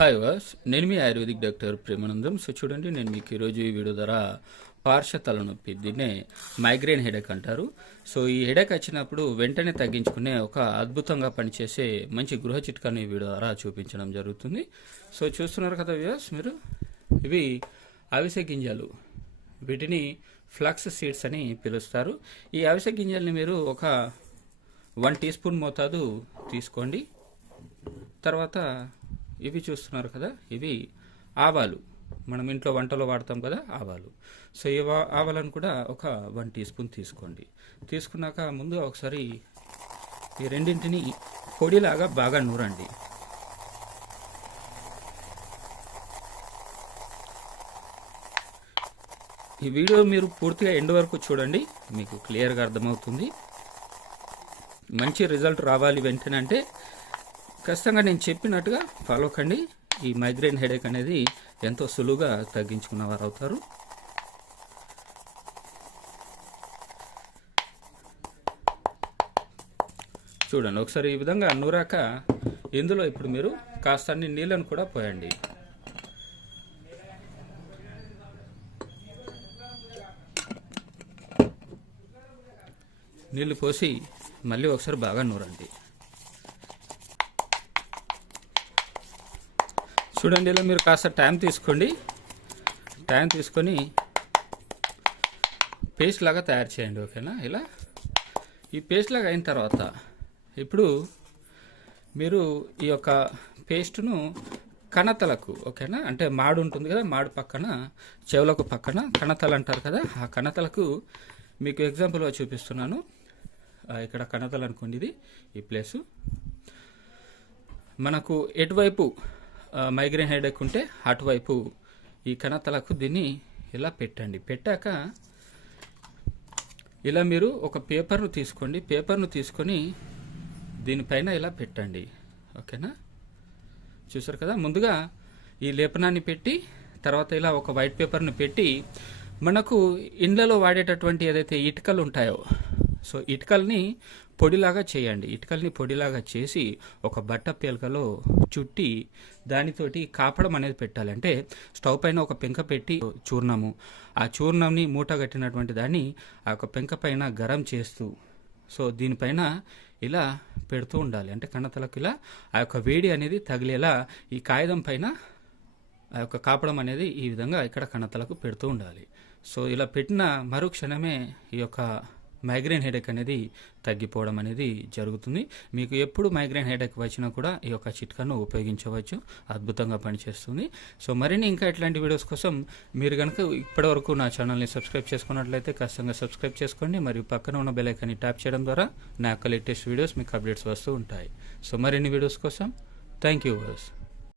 Hi వాస్ నేను మీ ఆయుర్వేదిక్ డాక్టర్ ప్రేమానందం. సో చూడండి నేను మీకు ఈరోజు ఈ వీడియో ద్వారా పార్శ్వ తలనొప్పి దీన్నే మైగ్రేన్ హెడేక్ అంటారు. సో ఈ హెడేక్ వచ్చినప్పుడు వెంటనే తగ్గించుకునే ఒక అద్భుతంగా పనిచేసే మంచి గృహ చిట్కాను ఈ వీడియో ద్వారా చూపించడం జరుగుతుంది. సో చూస్తున్నారు కదా వ్యూస్ మీరు? ఇవి అవిసె గింజలు. వీటిని ఫ్లక్స్ సీడ్స్ అని పిలుస్తారు. ఈ అవిసె గింజల్ని మీరు ఒక వన్ టీ స్పూన్ మోతాదు తీసుకోండి. తర్వాత ఇవి చూస్తున్నారు కదా ఇవి ఆవాలు. మనం ఇంట్లో వంటలో వాడతాం కదా ఆవాలు. సో ఈ ఆవాలను కూడా ఒక వన్ టీ స్పూన్ తీసుకోండి. తీసుకున్నాక ముందు ఒకసారి ఈ రెండింటిని పొడిలాగా బాగా నూరండి. ఈ వీడియో మీరు పూర్తిగా ఎండ్ వరకు చూడండి మీకు క్లియర్గా అర్థమవుతుంది. మంచి రిజల్ట్ రావాలి వెంటనే అంటే ఖచ్చితంగా నేను చెప్పినట్టుగా ఫాలో కండి. ఈ మైగ్రేన్ హెడేక్ అనేది ఎంతో సులువుగా తగ్గించుకున్న వారు అవుతారు. చూడండి ఒకసారి ఈ విధంగా నూరాక ఇందులో ఇప్పుడు మీరు కాస్త అన్ని నీళ్ళను కూడా పోయండి. నీళ్ళు పోసి మళ్ళీ ఒకసారి బాగా నూరండి. చూడండి ఇలా మీరు కాస్త టైం తీసుకోండి. టైం తీసుకొని పేస్ట్ లాగా తయారు చేయండి ఓకేనా? ఇలా. ఈ పేస్ట్ లాగా అయిన తర్వాత ఇప్పుడు మీరు ఈ యొక్క పేస్ట్ను కణతలకు ఓకేనా? అంటే మాడు ఉంటుంది కదా మాడు పక్కన చెవులకు పక్కన కణతలు అంటారు కదా ఆ కణతలకు మీకు ఎగ్జాంపుల్గా చూపిస్తున్నాను. ఇక్కడ కణతలు అనుకోండి ఇది ఈ ప్లేసు మనకు ఎటువైపు మైగ్రేన్ హెడేక్ ఉంటే అటువైపు ఈ కణతలకు దీన్ని ఇలా పెట్టండి. పెట్టాక ఇలా మీరు ఒక పేపర్ను తీసుకోండి. పేపర్ను తీసుకొని దీనిపైన ఇలా పెట్టండి. ఓకేనా? చూసారు కదా? ముందుగా ఈ లేపనాన్ని పెట్టి తర్వాత ఇలా ఒక వైట్ పేపర్ను పెట్టి మనకు ఇండ్లలో వాడేటటువంటి ఏదైతే ఇటుకలు ఉంటాయో సో ఇటుకల్ని పొడిలాగా చేయండి. ఇటుకల్ని పొడిలాగా చేసి ఒక బట్ట పీలకలో చుట్టి దానితోటి కాపడం అనేది పెట్టాలి. అంటే స్టవ్ పైన ఒక పెంక పెట్టి చూర్ణము. ఆ చూర్ణంని మూట కట్టినటువంటి దాన్ని ఆ యొక్క పెంక పైన గరం చేస్తూ సో దీనిపైన ఇలా పెడుతూ ఉండాలి. అంటే కన్నతలకు ఇలా ఆ యొక్క వేడి అనేది తగిలేలా ఈ కాగితం పైన ఆ యొక్క కాపడం అనేది ఈ విధంగా ఇక్కడ కణతలకు పెడుతూ ఉండాలి. సో ఇలా పెట్టిన మరుక్షణమే ఈ యొక్క మైగ్రేన్ హెడేక్ అనేది తగ్గిపోవడం అనేది జరుగుతుంది. మీకు ఎప్పుడు మైగ్రేన్ హెడేక్ వచ్చినా కూడా ఈ యొక్క చిట్కాను ఉపయోగించవచ్చు. అద్భుతంగా పనిచేస్తుంది. సో మరిన్ని ఇంకా ఇట్లాంటి వీడియోస్ కోసం మీరు కనుక ఇప్పటివరకు నా ఛానల్ని సబ్స్క్రైబ్ చేసుకున్నట్లయితే ఖచ్చితంగా సబ్స్క్రైబ్ చేసుకోండి. మరియు పక్కన ఉన్న బెలైకాన్ని ట్యాప్ చేయడం ద్వారా నా యొక్క లేటెస్ట్ వీడియోస్ మీకు అప్డేట్స్ వస్తూ ఉంటాయి. సో మరిన్ని వీడియోస్ కోసం థ్యాంక్ యూ వర్స్.